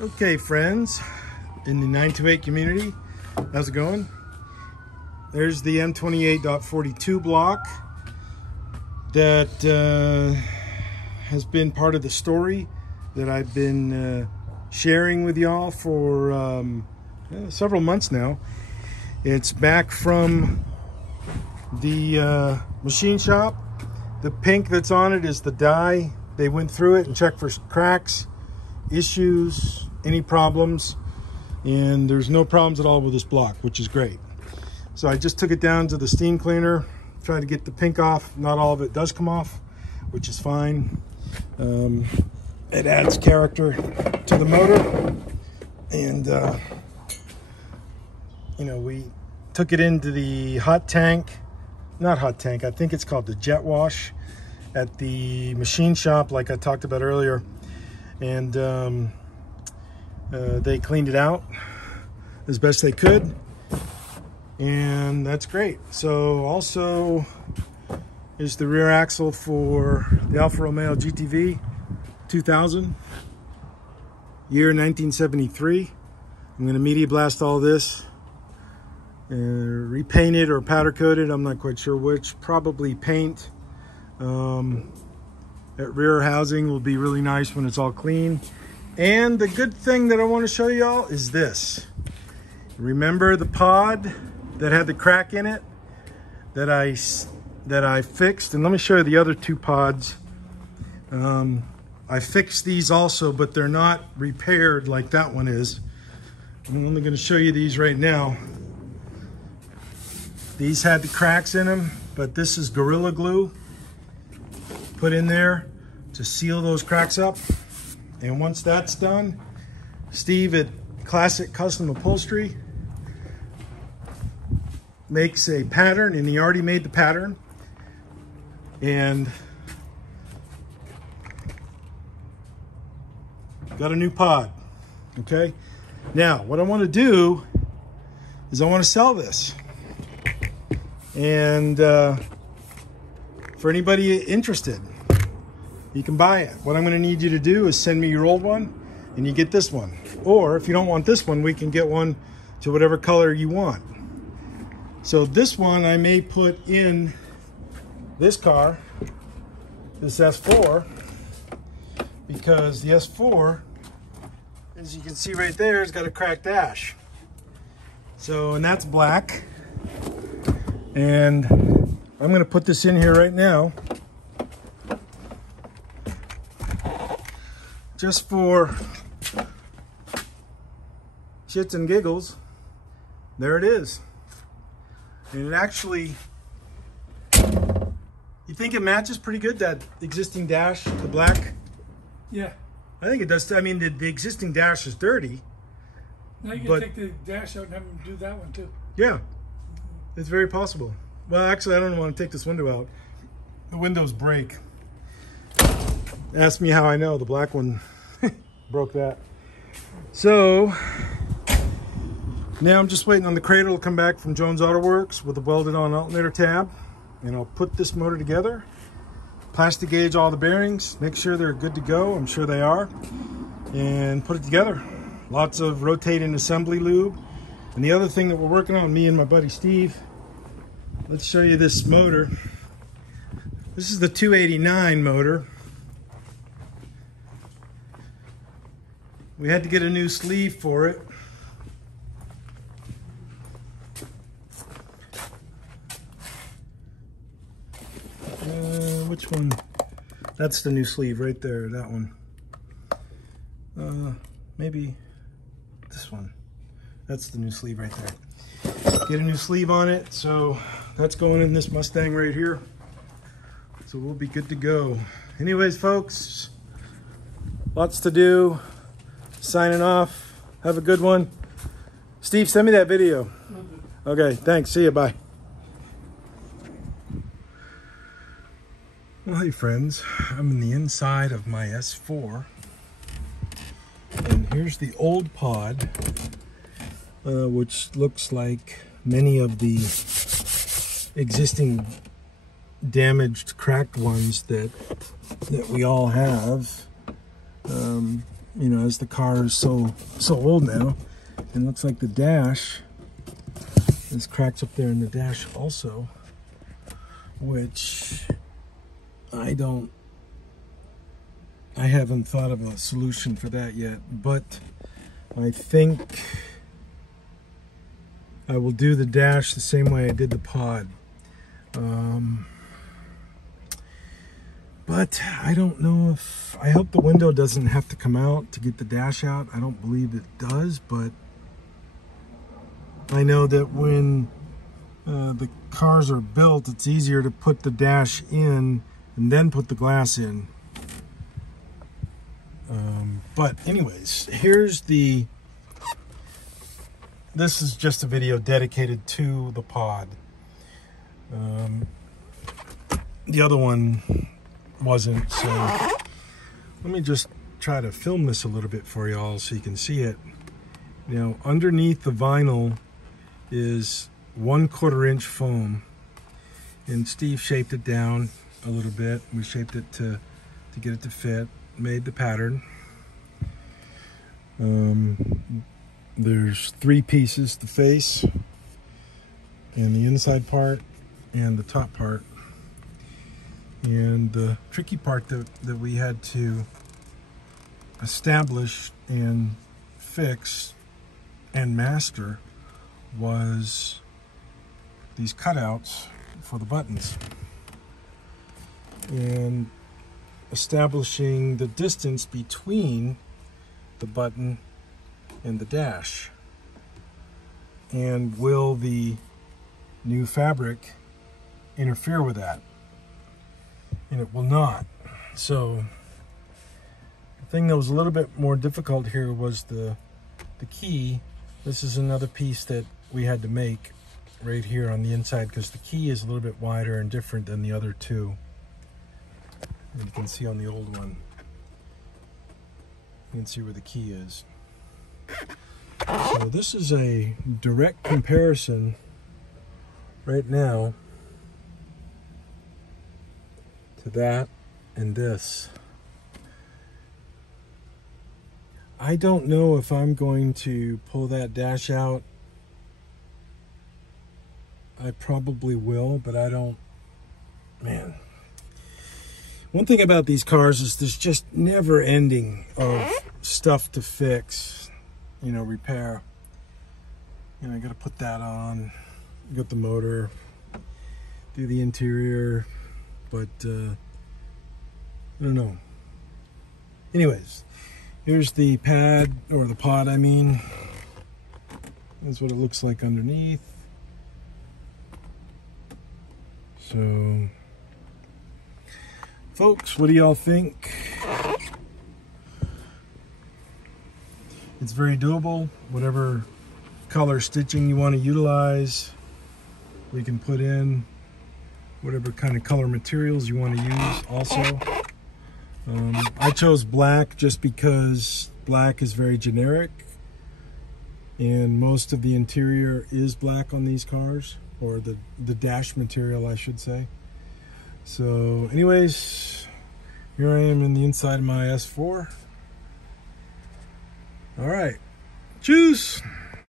Okay, friends in the 928 community, how's it going? There's the M28.42 block that has been part of the story that I've been sharing with y'all for several months now. It's back from the machine shop. The pink that's on it is the dye. They went through it and checked for cracks, issues, any problems, and there's no problems at all with this block, which is great. So I just took it down to the steam cleaner, tried to get the pink off. Not all of it does come off, which is fine. It adds character to the motor, and you know, we took it into the hot tank, not hot tank, I think it's called the jet wash at the machine shop, like I talked about earlier, and they cleaned it out as best they could, and that's great. So also is the rear axle for the Alfa Romeo GTV 2000, year 1973. I'm going to media blast all this, repaint it or powder coat it, I'm not quite sure which. Probably paint. That rear housing will be really nice when it's all clean. And the good thing that I want to show y'all is this. Remember the pod that had the crack in it that I fixed? And let me show you the other two pods. I fixed these also, but they're not repaired like that one is. I'm only going to show you these right now. These had the cracks in them, but this is Gorilla Glue put in there to seal those cracks up. And once that's done, Steve at Classic Custom Upholstery makes a pattern, and he already made the pattern. And got a new pod, okay? Now, what I want to do is I want to sell this. And for anybody interested, you can buy it. What I'm going to need you to do is send me your old one and you get this one. Or if you don't want this one, we can get one to whatever color you want. So this one I may put in this car, this S4, because the S4, as you can see right there, has got a cracked dash. So, and that's black. And I'm going to put this in here right now, just for shits and giggles. There it is. And it actually, you think it matches pretty good, that existing dash, the black? Yeah. I think it does. I mean, the existing dash is dirty. Now you can take the dash out and have them do that one too. Yeah, it's very possible. Well, actually, I don't want to take this window out. The windows break. Ask me how I know. The black one broke that. So now I'm just waiting on the cradle to come back from Jones Auto Works with a welded on alternator tab, and I'll put this motor together, plastic gauge all the bearings, make sure they're good to go. I'm sure they are, and put it together. Lots of rotating assembly lube. And the other thing that we're working on, me and my buddy Steve, let's show you this motor. This is the 289 motor. We had to get a new sleeve for it. Which one? That's the new sleeve right there, that one. Maybe this one. That's the new sleeve right there. Get a new sleeve on it, so that's going in this Mustang right here. So we'll be good to go. Anyways, folks, lots to do. Signing off. Have a good one. Steve, send me that video. Okay, thanks. See you. Bye. Well, hey friends, I'm in the inside of my S4, and here's the old pod, which looks like many of the existing damaged, cracked ones that we all have. you know, as the car is so old now. And it looks like the dash, there's cracks up there in the dash also, which I haven't thought of a solution for that yet, but I think I will do the dash the same way I did the pod. But I don't know if, I hope the window doesn't have to come out to get the dash out. I don't believe it does, but I know that when the cars are built, it's easier to put the dash in and then put the glass in. But anyways, this is just a video dedicated to the pod. The other one wasn't, so let me just try to film this a little bit for y'all so you can see it. Now, underneath the vinyl is 1/4 inch foam, and Steve shaped it down a little bit. We shaped it to get it to fit, made the pattern. There's 3 pieces: the face and the inside part and the top part. And the tricky part that we had to establish and fix and master was these cutouts for the buttons, and establishing the distance between the button and the dash. And will the new fabric interfere with that? And it will not. So the thing that was a little bit more difficult here was the key. This is another piece that we had to make right here on the inside, because the key is a little bit wider and different than the other two. And you can see on the old one, you can see where the key is. So this is a direct comparison right now to that and this. I don't know if I'm going to pull that dash out. I probably will, but I don't, man. One thing about these cars is there's just never ending of stuff to fix, you know, repair. You know, I gotta put that on, got the motor, do the interior, but I don't know. Anyways, here's the pad, or the pod I mean. That's what it looks like underneath. So, folks, what do y'all think? It's very doable. Whatever color stitching you want to utilize, we can put in whatever kind of color materials you want to use also. I chose black just because black is very generic, and most of the interior is black on these cars, or the dash material, I should say. So anyways, here I am in the inside of my S4. All right, choose.